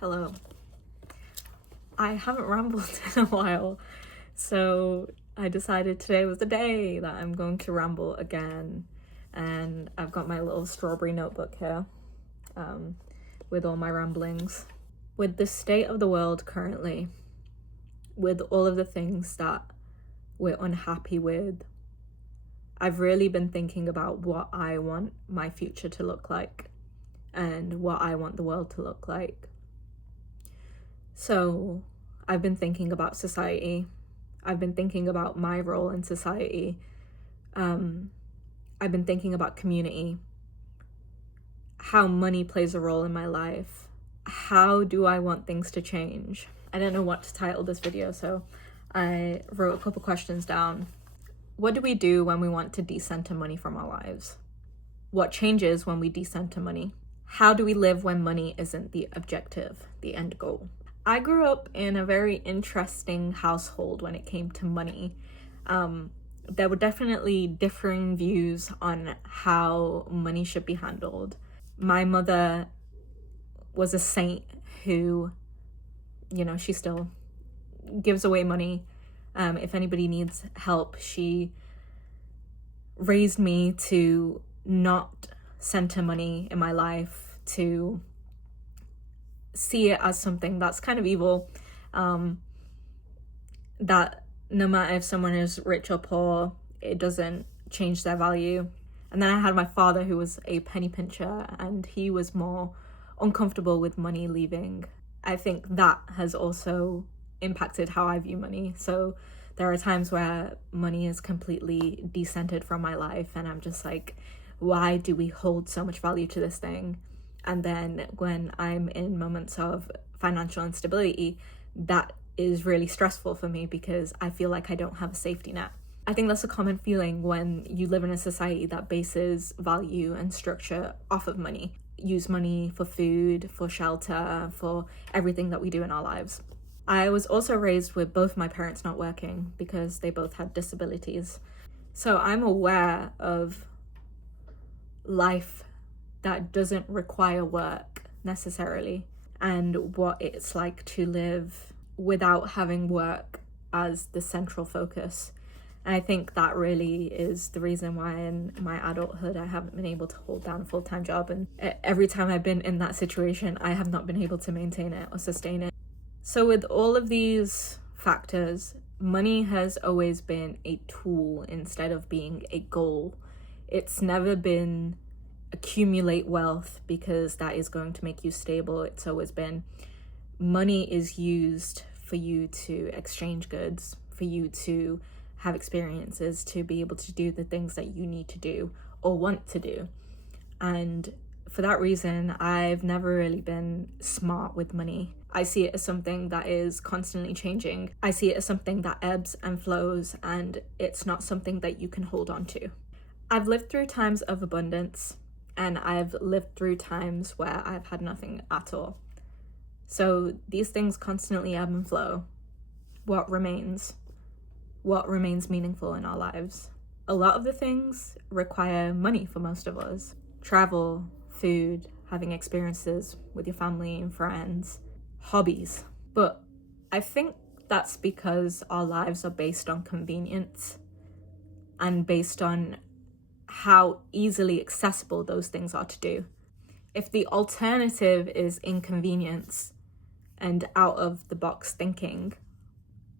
Hello. I haven't rambled in a while, so I decided today was the day that I'm going to ramble again. And I've got my little strawberry notebook here with all my ramblings. With the state of the world currently, with all of the things that we're unhappy with, I've really been thinking about what I want my future to look like and what I want the world to look like. So I've been thinking about society. I've been thinking about my role in society. I've been thinking about community, how money plays a role in my life. How do I want things to change? I don't know what to title this video, so I wrote a couple questions down. What do we do when we want to decenter money from our lives? What changes when we decenter money? How do we live when money isn't the objective, the end goal? I grew up in a very interesting household when it came to money. There were definitely differing views on how money should be handled. My mother was a saint who, she still gives away money. If anybody needs help, she raised me to not center money in my life, to see it as something that's kind of evil, that no matter if someone is rich or poor, it doesn't change their value. And then I had my father, who was a penny pincher, and he was more uncomfortable with money leaving. I think that has also impacted how I view money. So there are times where money is completely decentered from my life, and I'm just like, why do we hold so much value to this thing? And then when I'm in moments of financial instability, that is really stressful for me because I feel like I don't have a safety net. I think that's a common feeling when you live in a society that bases value and structure off of money. Use money for food, for shelter, for everything that we do in our lives. I was also raised with both my parents not working because they both had disabilities. So I'm aware of life that doesn't require work necessarily, and what it's like to live without having work as the central focus. And I think that really is the reason why in my adulthood I haven't been able to hold down a full-time job, and every time I've been in that situation I have not been able to maintain it or sustain it. So with all of these factors, money has always been a tool instead of being a goal. It's never been accumulate wealth because that is going to make you stable. It's always been money is used for you to exchange goods, for you to have experiences, to be able to do the things that you need to do or want to do. And for that reason, I've never really been smart with money. I see it as something that is constantly changing. I see it as something that ebbs and flows, and it's not something that you can hold on to. I've lived through times of abundance, and I've lived through times where I've had nothing at all. So these things constantly ebb and flow. What remains? What remains meaningful in our lives? A lot of the things require money for most of us. Travel, food, having experiences with your family and friends, hobbies. But I think that's because our lives are based on convenience and based on how easily accessible those things are to do. If the alternative is inconvenience and out of the box thinking,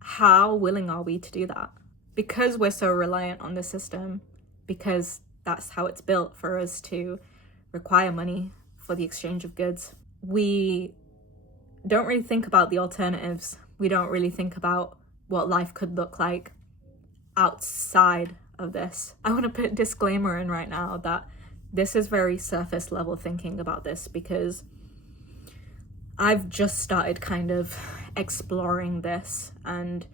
how willing are we to do that? Because we're so reliant on the system, because that's how it's built for us to require money for the exchange of goods, we don't really think about the alternatives. We don't really think about what life could look like outside of this. I want to put a disclaimer in right now that this is very surface level thinking about this, because I've just started kind of exploring this, and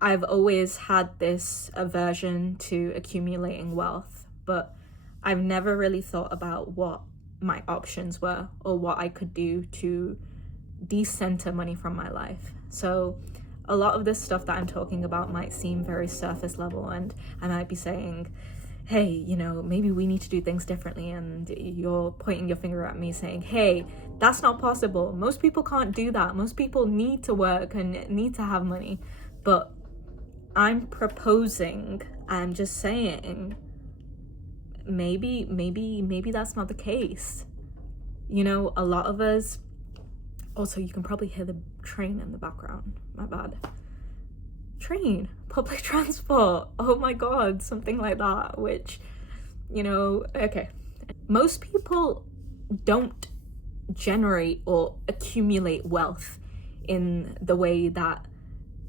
I've always had this aversion to accumulating wealth, but I've never really thought about what my options were or what I could do to decenter money from my life. So a lot of this stuff that I'm talking about might seem very surface level, and I might be saying, hey, maybe we need to do things differently, and you're pointing your finger at me saying, hey, That's not possible. Most people can't do that. Most people need to work and need to have money. But I'm proposing, I'm just saying, maybe that's not the case. You know, a lot of us, also you can probably hear the train in the background, my bad. Train, public transport, oh my god, something like that, which, you know, okay. Most people don't generate or accumulate wealth in the way that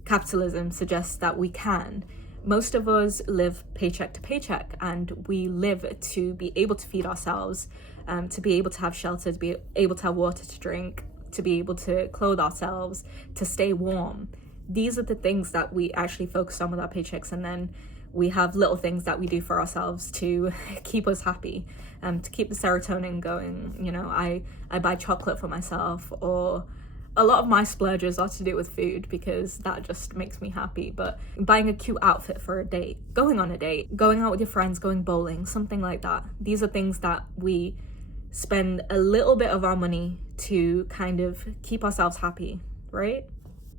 capitalism suggests that we can. Most of us live paycheck to paycheck, and we live to be able to feed ourselves, to be able to have shelter, to be able to have water to drink, to be able to clothe ourselves, to stay warm. These are the things that we actually focus on with our paychecks, and then we have little things that we do for ourselves to keep us happy, to keep the serotonin going. You know, I buy chocolate for myself, or a lot of my splurges are to do with food because that just makes me happy. But buying a cute outfit for a date, going on a date, going out with your friends, going bowling, something like that. These are things that we spend a little bit of our money to kind of keep ourselves happy, right?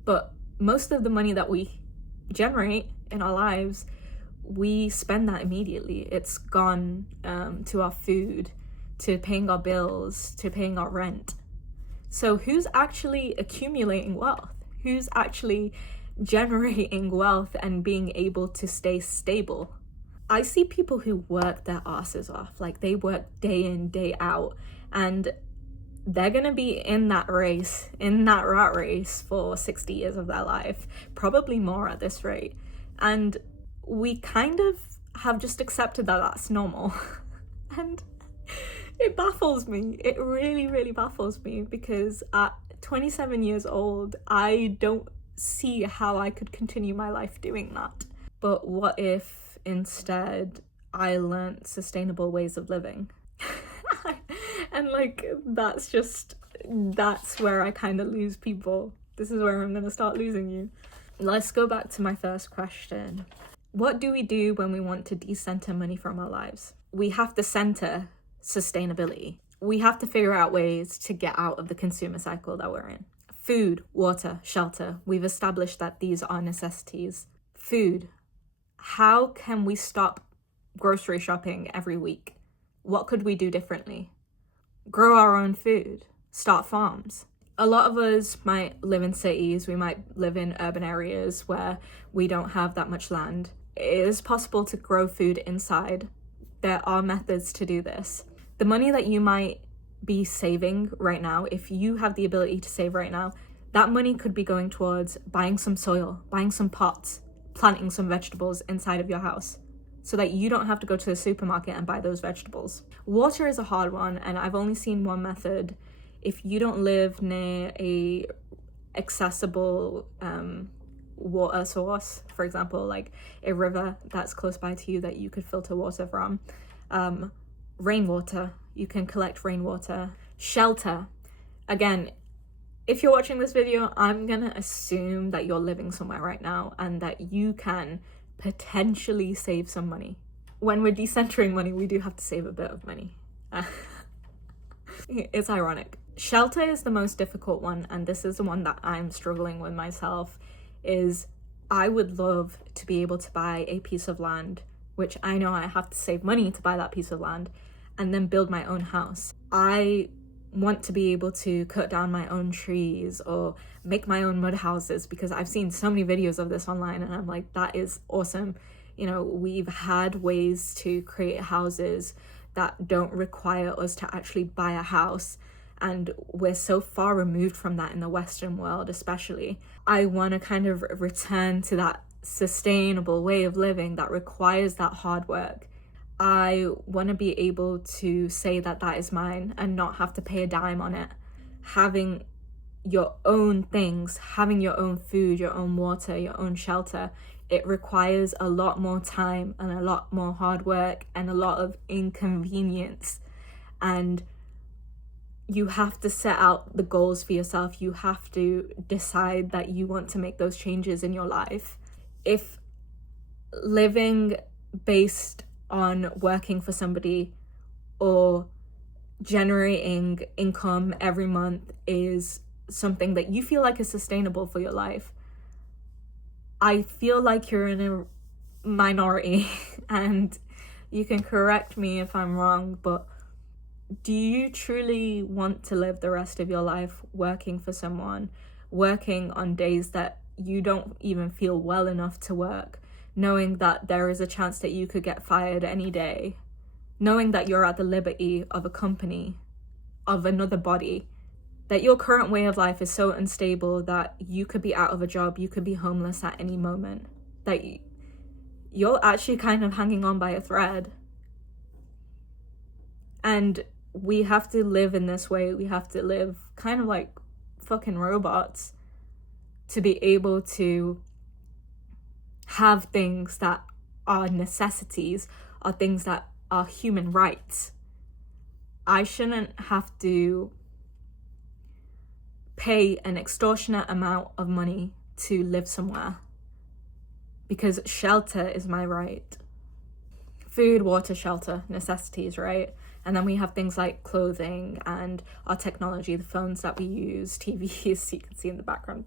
But most of the money that we generate in our lives, we spend that immediately. It's gone to our food, to paying our bills, to paying our rent. So who's actually accumulating wealth? Who's actually generating wealth and being able to stay stable? I see people who work their asses off, like they work day in, day out, and they're gonna be in that race, in that rat race for 60 years of their life, probably more at this rate. And we kind of have just accepted that that's normal. And it baffles me. It really, really baffles me, because at 27 years old, I don't see how I could continue my life doing that. But what if instead I learned sustainable ways of living? And like, that's where I kind of lose people. This is where I'm gonna start losing you. Let's go back to my first question. What do we do when we want to decenter money from our lives? We have to center sustainability. We have to figure out ways to get out of the consumer cycle that we're in. Food, water, shelter. We've established that these are necessities. Food. How can we stop grocery shopping every week? What could we do differently? Grow our own food. Start farms. A lot of us might live in cities. We might live in urban areas where we don't have that much land. It is possible to grow food inside. There are methods to do this. The money that you might be saving right now, if you have the ability to save right now, that money could be going towards buying some soil, buying some pots, planting some vegetables inside of your house, so that you don't have to go to the supermarket and buy those vegetables. Water is a hard one, and I've only seen one method. If you don't live near a accessible water source, for example, like a river that's close by to you that you could filter water from, rainwater, you can collect rainwater. Shelter, again, if you're watching this video, I'm gonna assume that you're living somewhere right now and that you can potentially save some money. When we're decentering money, we do have to save a bit of money. It's ironic. Shelter is the most difficult one, and this is the one that I'm struggling with myself, is I would love to be able to buy a piece of land, which I know I have to save money to buy that piece of land, and then build my own house. I want to be able to cut down my own trees or make my own mud houses, because I've seen so many videos of this online and I'm like, that is awesome. You know, we've had ways to create houses that don't require us to actually buy a house, and we're so far removed from that in the Western world especially. I want to kind of return to that sustainable way of living that requires that hard work. I want to be able to say that that is mine and not have to pay a dime on it. Having your own things, having your own food, your own water, your own shelter, it requires a lot more time and a lot more hard work and a lot of inconvenience. And you have to set out the goals for yourself. You have to decide that you want to make those changes in your life. If living based on working for somebody or generating income every month is something that you feel like is sustainable for your life, I feel like you're in a minority and you can correct me if I'm wrong, but do you truly want to live the rest of your life working for someone, working on days that you don't even feel well enough to work, knowing that there is a chance that you could get fired any day, knowing that you're at the liberty of a company, of another body, that your current way of life is so unstable that you could be out of a job, you could be homeless at any moment, that you're actually kind of hanging on by a thread. And we have to live in this way. We have to live kind of like fucking robots to be able to have things that are necessities, are things that are human rights. I shouldn't have to pay an extortionate amount of money to live somewhere because shelter is my right. Food, water, shelter, necessities, right? And then we have things like clothing and our technology, the phones that we use, TVs, you can see in the background.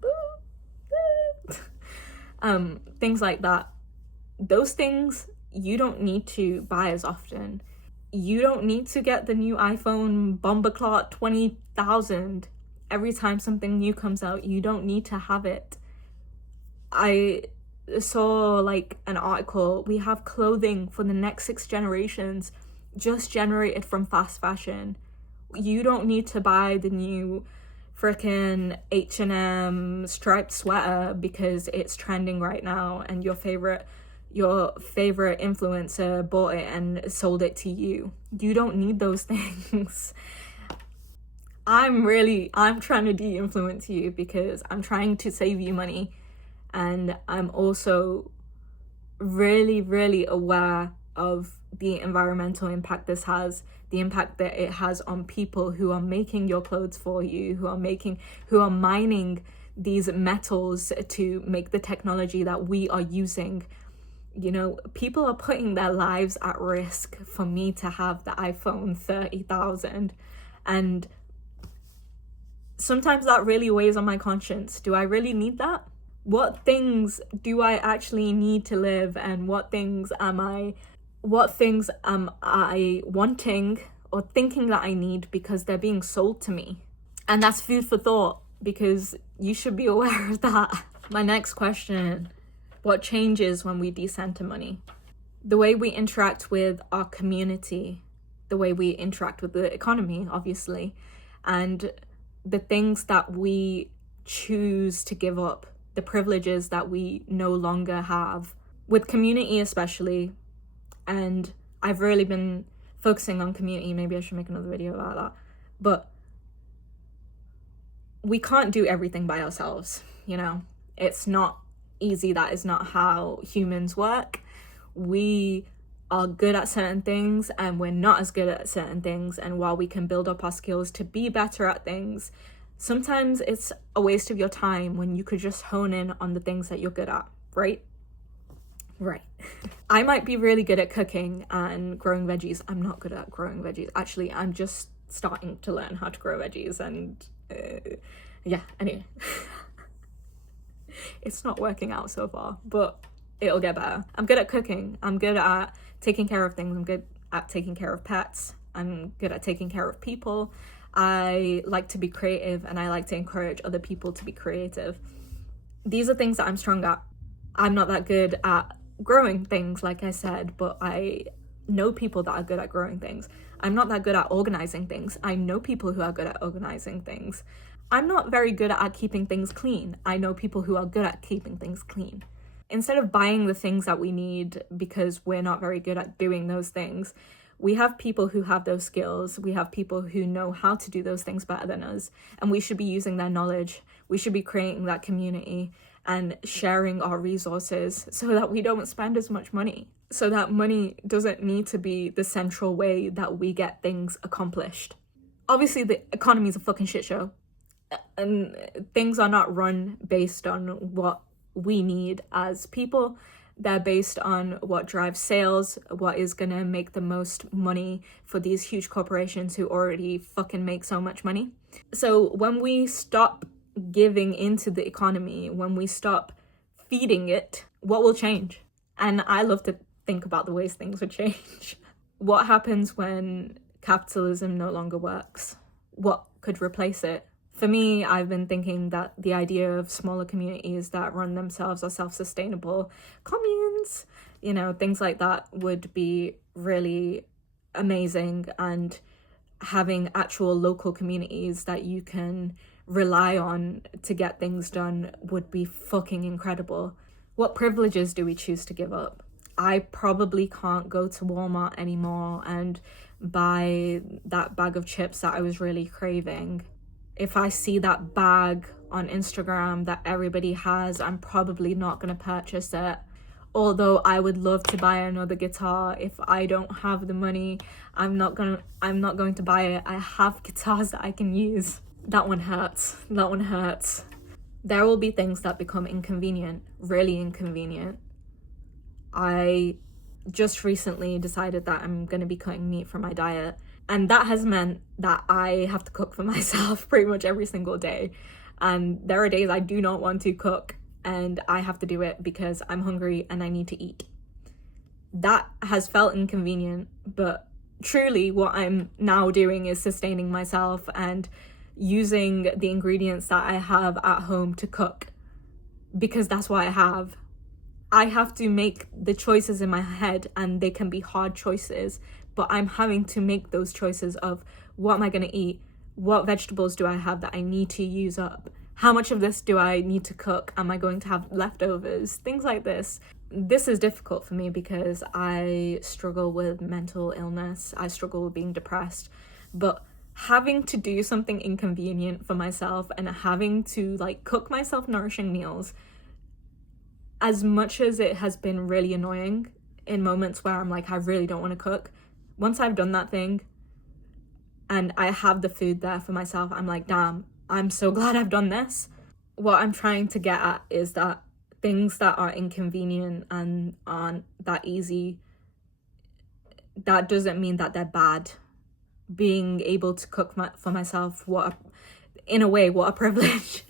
Things like that. Those things you don't need to buy as often. You don't need to get the new iPhone Bombaclot 20,000 every time something new comes out. You don't need to have it. I saw like an article, we have clothing for the next 6 generations just generated from fast fashion. You don't need to buy the new freaking H&M striped sweater because it's trending right now and your favorite influencer bought it and sold it to you. You don't need those things. I'm trying to de-influence you because I'm trying to save you money, and I'm also really, really aware of the environmental impact this has, the impact that it has on people who are making your clothes for you, who are mining these metals to make the technology that we are using. You know, people are putting their lives at risk for me to have the iPhone 30,000, and sometimes that really weighs on my conscience. Do I really need that? What things do I actually need to live, and what things am I wanting or thinking that I need because they're being sold to me? And that's food for thought, because you should be aware of that. My next question: what changes when we decenter money? The way we interact with our community, the way we interact with the economy, obviously, and the things that we choose to give up, the privileges that we no longer have. With community especially, and I've really been focusing on community, maybe I should make another video about that, but we can't do everything by ourselves, you know? It's not easy. That is not how humans work. We are good at certain things and we're not as good at certain things, and while we can build up our skills to be better at things, sometimes it's a waste of your time when you could just hone in on the things that you're good at, right? I might be really good at cooking and growing veggies. I'm not good at growing veggies. Actually, I'm just starting to learn how to grow veggies, and anyway. It's not working out so far, but it'll get better. I'm good at cooking. I'm good at taking care of things. I'm good at taking care of pets. I'm good at taking care of people. I like to be creative, and I like to encourage other people to be creative. These are things that I'm strong at. I'm not that good at growing things, like I said, but I know people that are good at growing things. I'm not that good at organizing things. I know people who are good at organizing things. I'm not very good at keeping things clean. I know people who are good at keeping things clean. Instead of buying the things that we need because we're not very good at doing those things, we have people who have those skills. We have people who know how to do those things better than us, and we should be using their knowledge. We should be creating that community and sharing our resources so that we don't spend as much money, so that money doesn't need to be the central way that we get things accomplished. Obviously, the economy is a fucking shit show, and things are not run based on what we need as people. They're based on what drives sales, what is gonna make the most money for these huge corporations who already fucking make so much money. So when we stop giving into the economy, when we stop feeding it, what will change? And I love to think about the ways things would change. What happens when capitalism no longer works? What could replace it? For me, I've been thinking that the idea of smaller communities that run themselves as self-sustainable communes, things like that would be really amazing, and having actual local communities that you can rely on to get things done would be fucking incredible. What privileges do we choose to give up? I probably can't go to Walmart anymore and buy that bag of chips that I was really craving. If I see that bag on Instagram that everybody has, I'm probably not going to purchase it. Although I would love to buy another guitar, if I don't have the money, I'm not going to buy it. I have guitars that I can use. That one hurts. There will be things that become inconvenient, really inconvenient. I just recently decided that I'm going to be cutting meat from my diet, and that has meant that I have to cook for myself pretty much every single day. And there are days I do not want to cook, and I have to do it because I'm hungry and I need to eat. That has felt inconvenient, but truly what I'm now doing is sustaining myself and using the ingredients that I have at home to cook, because that's what I have. I have to make the choices in my head, and they can be hard choices, but I'm having to make those choices of what am I going to eat? What vegetables do I have that I need to use up? How much of this do I need to cook? Am I going to have leftovers? Things like this. This is difficult for me because I struggle with mental illness. I struggle with being depressed. But having to do something inconvenient for myself and having to cook myself nourishing meals, as much as it has been really annoying in moments where I'm like, I really don't want to cook, once I've done that thing and I have the food there for myself, I'm like, damn, I'm so glad I've done this. What I'm trying to get at is that things that are inconvenient and aren't that easy, that doesn't mean that they're bad. Being able to cook for myself, in a way, what a privilege.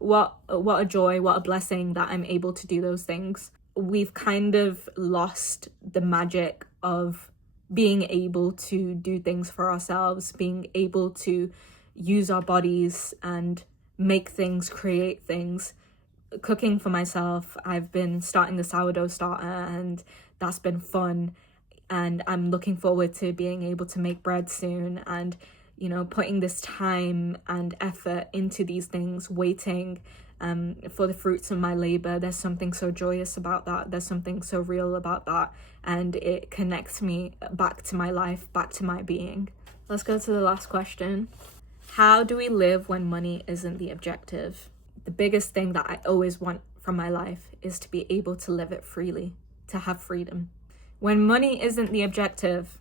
What a joy, what a blessing that I'm able to do those things. We've kind of lost the magic of being able to do things for ourselves, being able to use our bodies and make things, create things. Cooking for myself, I've been starting the sourdough starter, and that's been fun. And I'm looking forward to being able to make bread soon, and putting this time and effort into these things, waiting for the fruits of my labor. There's something so joyous about that. There's something so real about that. And it connects me back to my life, back to my being. Let's go to the last question. How do we live when money isn't the objective? The biggest thing that I always want from my life is to be able to live it freely, to have freedom. When money isn't the objective,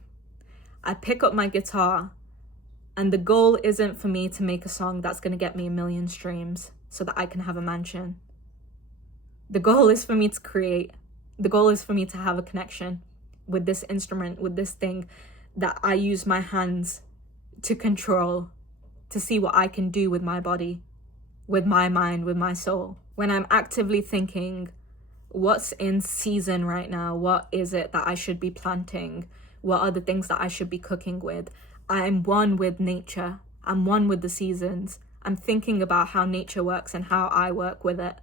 I pick up my guitar, and the goal isn't for me to make a song that's going to get me 1 million streams so that I can have a mansion. The goal is for me to create. The goal is for me to have a connection with this instrument, with this thing that I use my hands to control, to see what I can do with my body, with my mind, with my soul. When I'm actively thinking, what's in season right now? What is it that I should be planting? What are the things that I should be cooking with? I'm one with nature. I'm one with the seasons. I'm thinking about how nature works and how I work with it.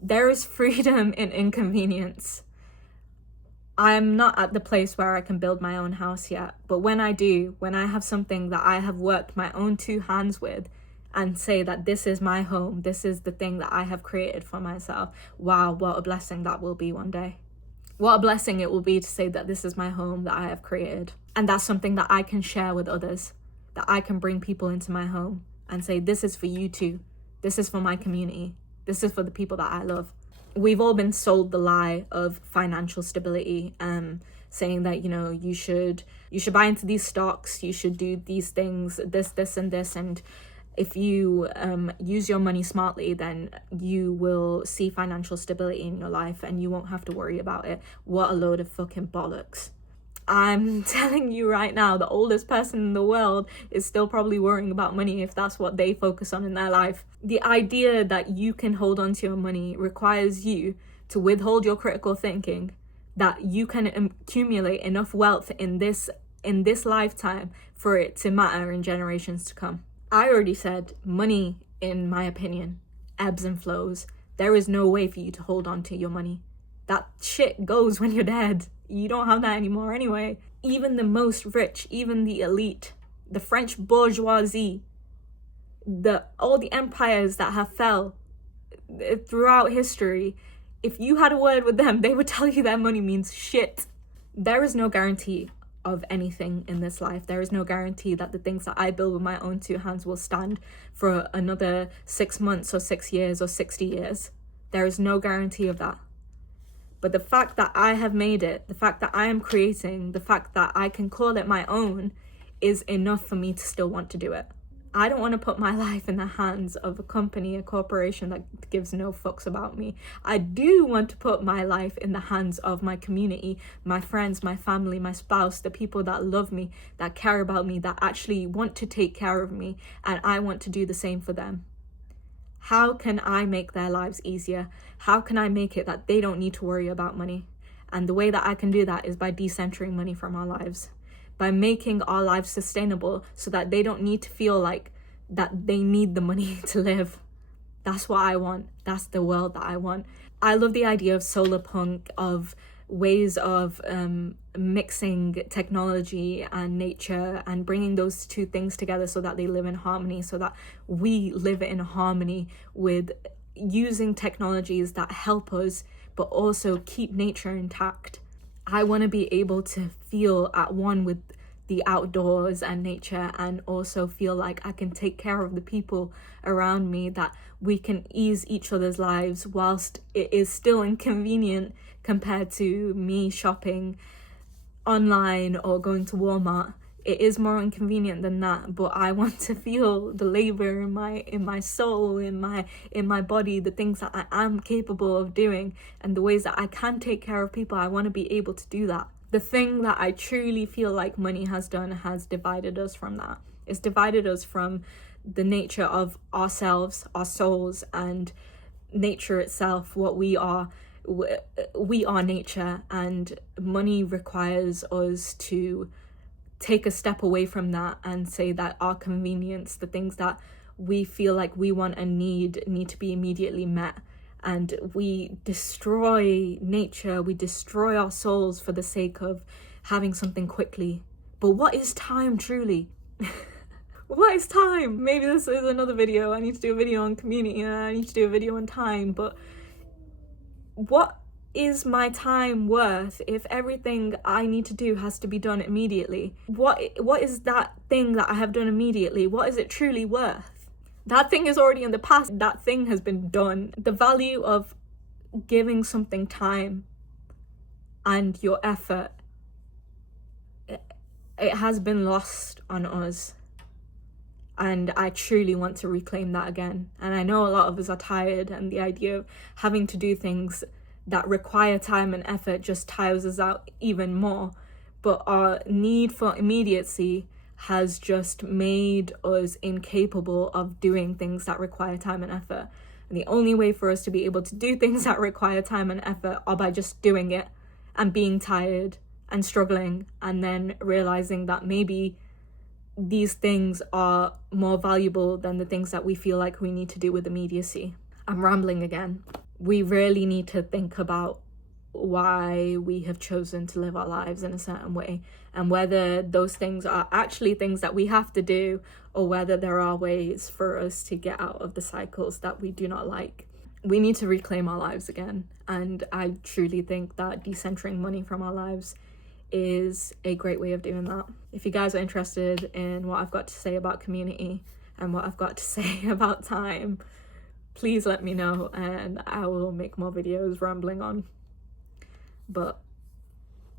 There is freedom in inconvenience. I'm not at the place where I can build my own house yet, but when I do, when I have something that I have worked my own 2 hands with and say that this is my home, this is the thing that I have created for myself, wow, what a blessing that will be one day. What a blessing it will be to say that this is my home that I have created. And that's something that I can share with others, that I can bring people into my home and say, this is for you too. This is for my community. This is for the people that I love. We've all been sold the lie of financial stability, saying that, you should buy into these stocks, you should do these things, this, and this. And If you use your money smartly, then you will see financial stability in your life and you won't have to worry about it. What a load of fucking bollocks. I'm telling you right now, the oldest person in the world is still probably worrying about money if that's what they focus on in their life. The idea that you can hold on to your money requires you to withhold your critical thinking, that you can accumulate enough wealth in this lifetime for it to matter in generations to come. I already said money, in my opinion, ebbs and flows. There is no way for you to hold on to your money. That shit goes when you're dead. You don't have that anymore anyway. Even the most rich, even the elite, the French bourgeoisie, all the empires that have fell throughout history, if you had a word with them, they would tell you that money means shit. There is no guarantee of anything in this life. There is no guarantee that the things that I build with my own two hands will stand for another 6 months or 6 years or 60 years. There is no guarantee of that. But the fact that I have made it, the fact that I am creating, the fact that I can call it my own is enough for me to still want to do it. I don't want to put my life in the hands of a company, a corporation that gives no fucks about me. I do want to put my life in the hands of my community, my friends, my family, my spouse, the people that love me, that care about me, that actually want to take care of me, and I want to do the same for them. How can I make their lives easier? How can I make it that they don't need to worry about money? And the way that I can do that is by decentering money from our lives, by making our lives sustainable so that they don't need to feel like that they need the money to live. That's what I want. That's the world that I want. I love the idea of solar punk, of ways of mixing technology and nature and bringing those two things together so that they live in harmony, so that we live in harmony with using technologies that help us but also keep nature intact. I want to be able to feel at one with the outdoors and nature, and also feel like I can take care of the people around me, that we can ease each other's lives whilst it is still inconvenient compared to me shopping online or going to Walmart. It is more inconvenient than that, but I want to feel the labor in my soul, in my body, the things that I am capable of doing, and the ways that I can take care of people. I want to be able to do that. The thing that I truly feel like money has done has divided us from that. It's divided us from the nature of ourselves, our souls, and nature itself, what we are. We are nature, and money requires us to take a step away from that and say that our convenience, the things that we feel like we want and need to be immediately met. And we destroy nature, we destroy our souls for the sake of having something quickly. But what is time truly? What is time? Maybe this is another video. I need to do a video on community, and I need to do a video on time. But what is my time worth if everything I need to do has to be done immediately? What is that thing that I have done immediately? What is it truly worth? That thing is already in the past. That thing has been done. The value of giving something time and your effort, it has been lost on us. And I truly want to reclaim that again. And I know a lot of us are tired, and the idea of having to do things that require time and effort just tires us out even more. But our need for immediacy has just made us incapable of doing things that require time and effort. And the only way for us to be able to do things that require time and effort are by just doing it and being tired and struggling, and then realizing that maybe these things are more valuable than the things that we feel like we need to do with immediacy. I'm rambling again. We really need to think about why we have chosen to live our lives in a certain way, and whether those things are actually things that we have to do, or whether there are ways for us to get out of the cycles that we do not like. We need to reclaim our lives again, and I truly think that decentering money from our lives is a great way of doing that. If you guys are interested in what I've got to say about community and what I've got to say about time, please let me know and I will make more videos rambling on. But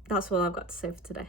that's all I've got to say for today.